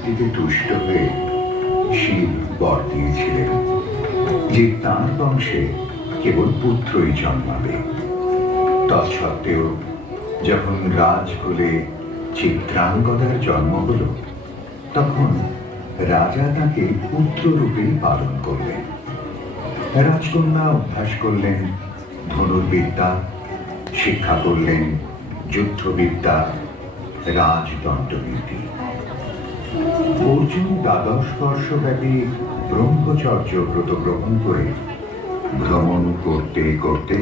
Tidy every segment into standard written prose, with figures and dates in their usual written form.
ভক্তিতে তুষ্ট হয়ে শিব বর দিয়েছিলেন যে তাঁর বংশে কেবল পুত্রই জন্মাবে। তৎসত্ত্বেও যখন রাজকুলে চিত্রাঙ্গদার জন্ম হল, তখন রাজা তাকে পুত্ররূপেই পালন করলেন। রাজকন্যা অভ্যাস করলেন ধনুর্বিদ্যা, শিক্ষা করলেন যুদ্ধবিদ্যা, রাজদণ্ডনীতি। অর্জুন দ্বাদশ বর্ষব্যাপী ব্রহ্মচর্য ব্রত গ্রহণ করে ভ্রমণ করতে করতে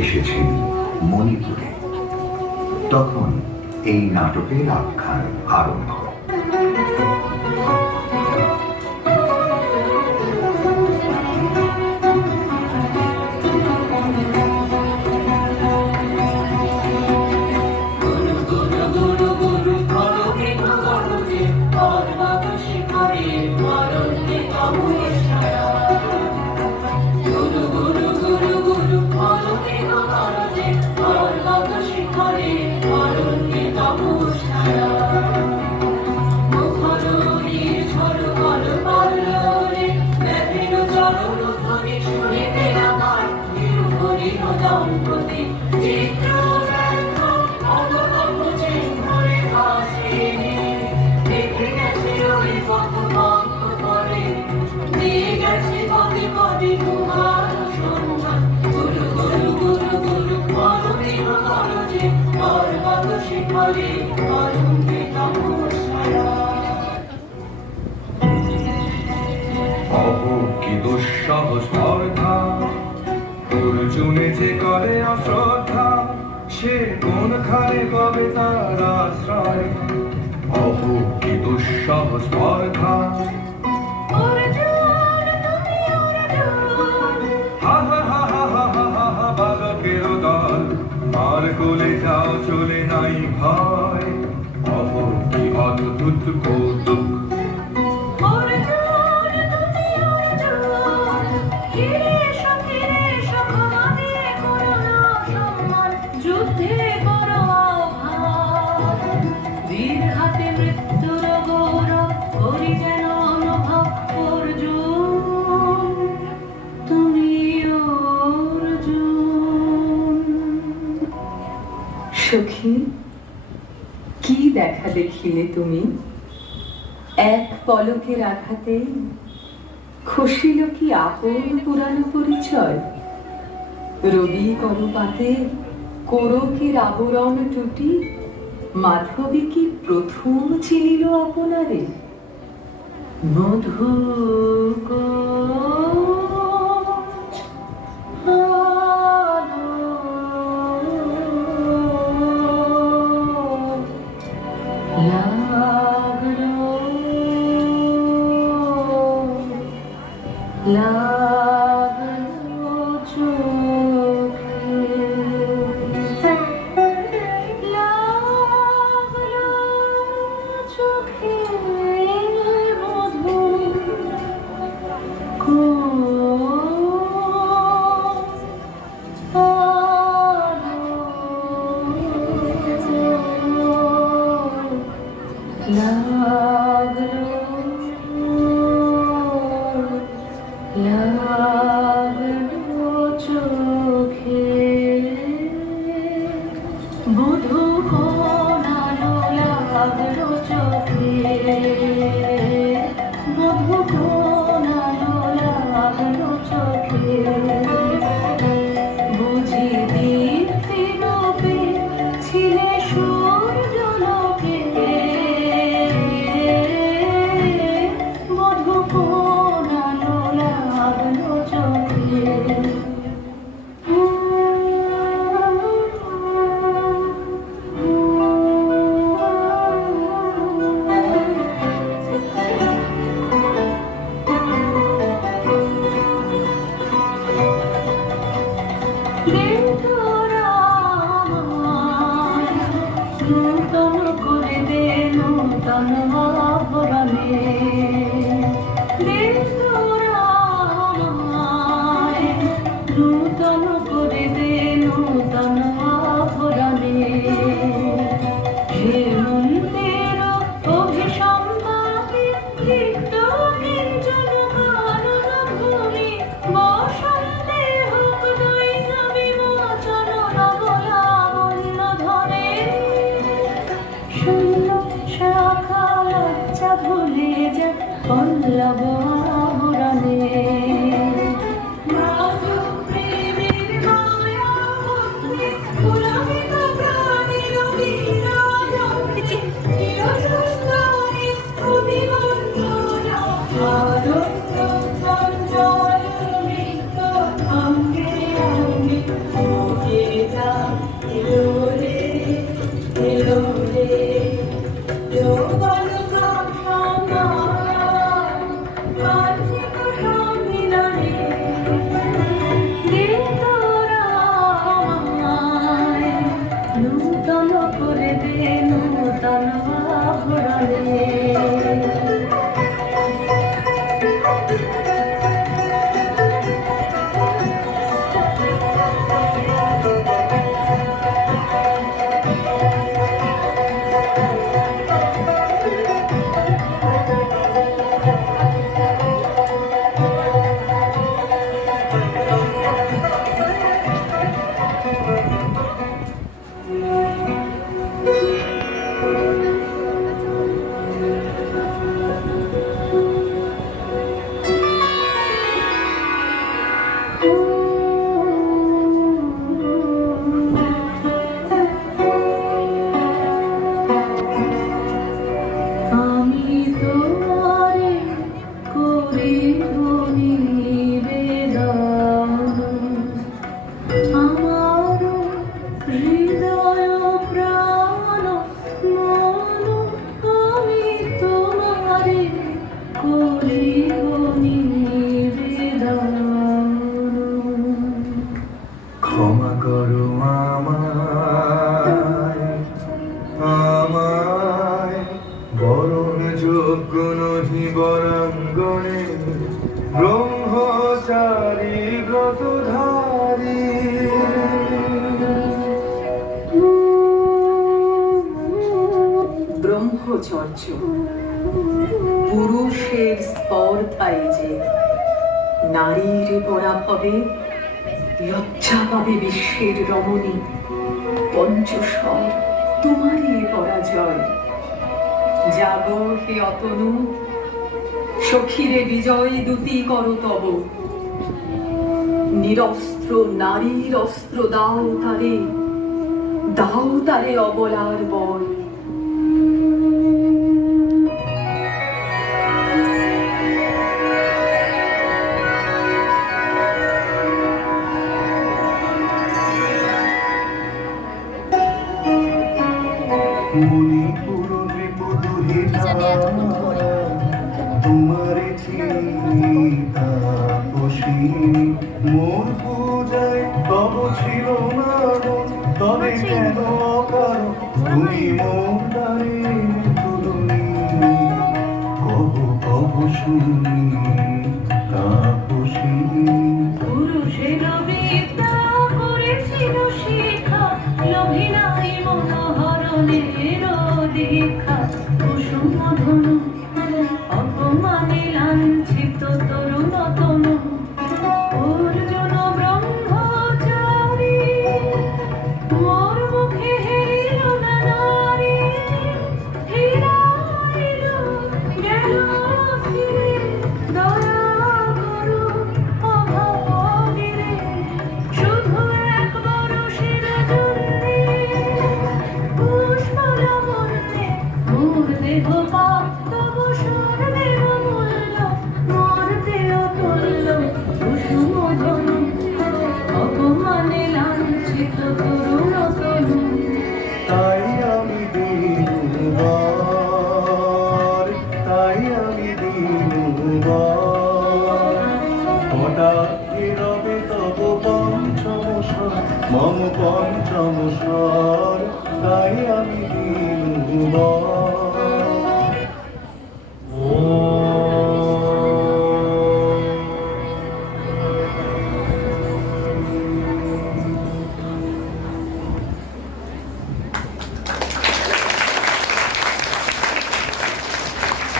এসেছেন মণিপুরে। তখন এই নাটকের আখ্যান আরম্ভ। অর্জুনে যে করে অশ্রদ্ধা, সে কোন খানে পাবে তার আশ্রয়? অহ কি দুঃসহ স্পর্ধা। বালকের দল মার কোলে যাও, চলে নাই ভয়। অহ কি অদ্ভুত কৌতুক। সখী, কি দেখা দেখিলে তুমি? এক পলকের আঘাতে খসিল কি আপন পুরানো পরিচয়? রবি করপাতে কোরকের আবরণ টুটি মাধবী কি প্রথম চিনিল আপনারে? মধু তারি ব্রতধারী ব্রহ্মচর্য পুরুষের স্পর্ধায় যে নারীর পরাভবে লজ্জা পাবে বিশ্বের রমণী। পঞ্চস্বর তোমারই এ পরাজয়। জাগো হে অতনু, সখীরে বিজয় দূতি কর তব। নিরস্ত্র নারীর অস্ত্র দাও তারে, দাও তারে অবলার বল। মণিপুর নৃপদুহিতা তোমারে চিন্তা বসি মোর পূজায় তব ছিল না মন, তবে কেন অকারণ তুমি মোর দ্বারে তুলনি। কব কব শুনি তাপসী পুরুষের বিদ্যা করেছিল শিখা, লোভী নাই মনোহরণের দীক্ষা। কুসুম ধনু অপমানে লাঞ্ছিত তরুণ তনু, অর্জুন ব্রহ্মচারী মোর মুখে হেরিল না নারী। ফিরাইল গেল ফিরে দয়া করু অভাগীরে, শুধু একবার শির জন্যে পুষ্পলা মূর্তে মোর দেহ পাপ তব স্বর্ণের মূল্য, মোর দেহ তুল্য কুসুম ধনু অপমানে লাঞ্ছিত তরুণ তনু। তাই আমি দিনুবার, তাই আমি দিনুবার। হঠাৎ নীরবে তব পঞ্চম স্বর, মম পঞ্চম স্বর। তাই আমি দিনুবার।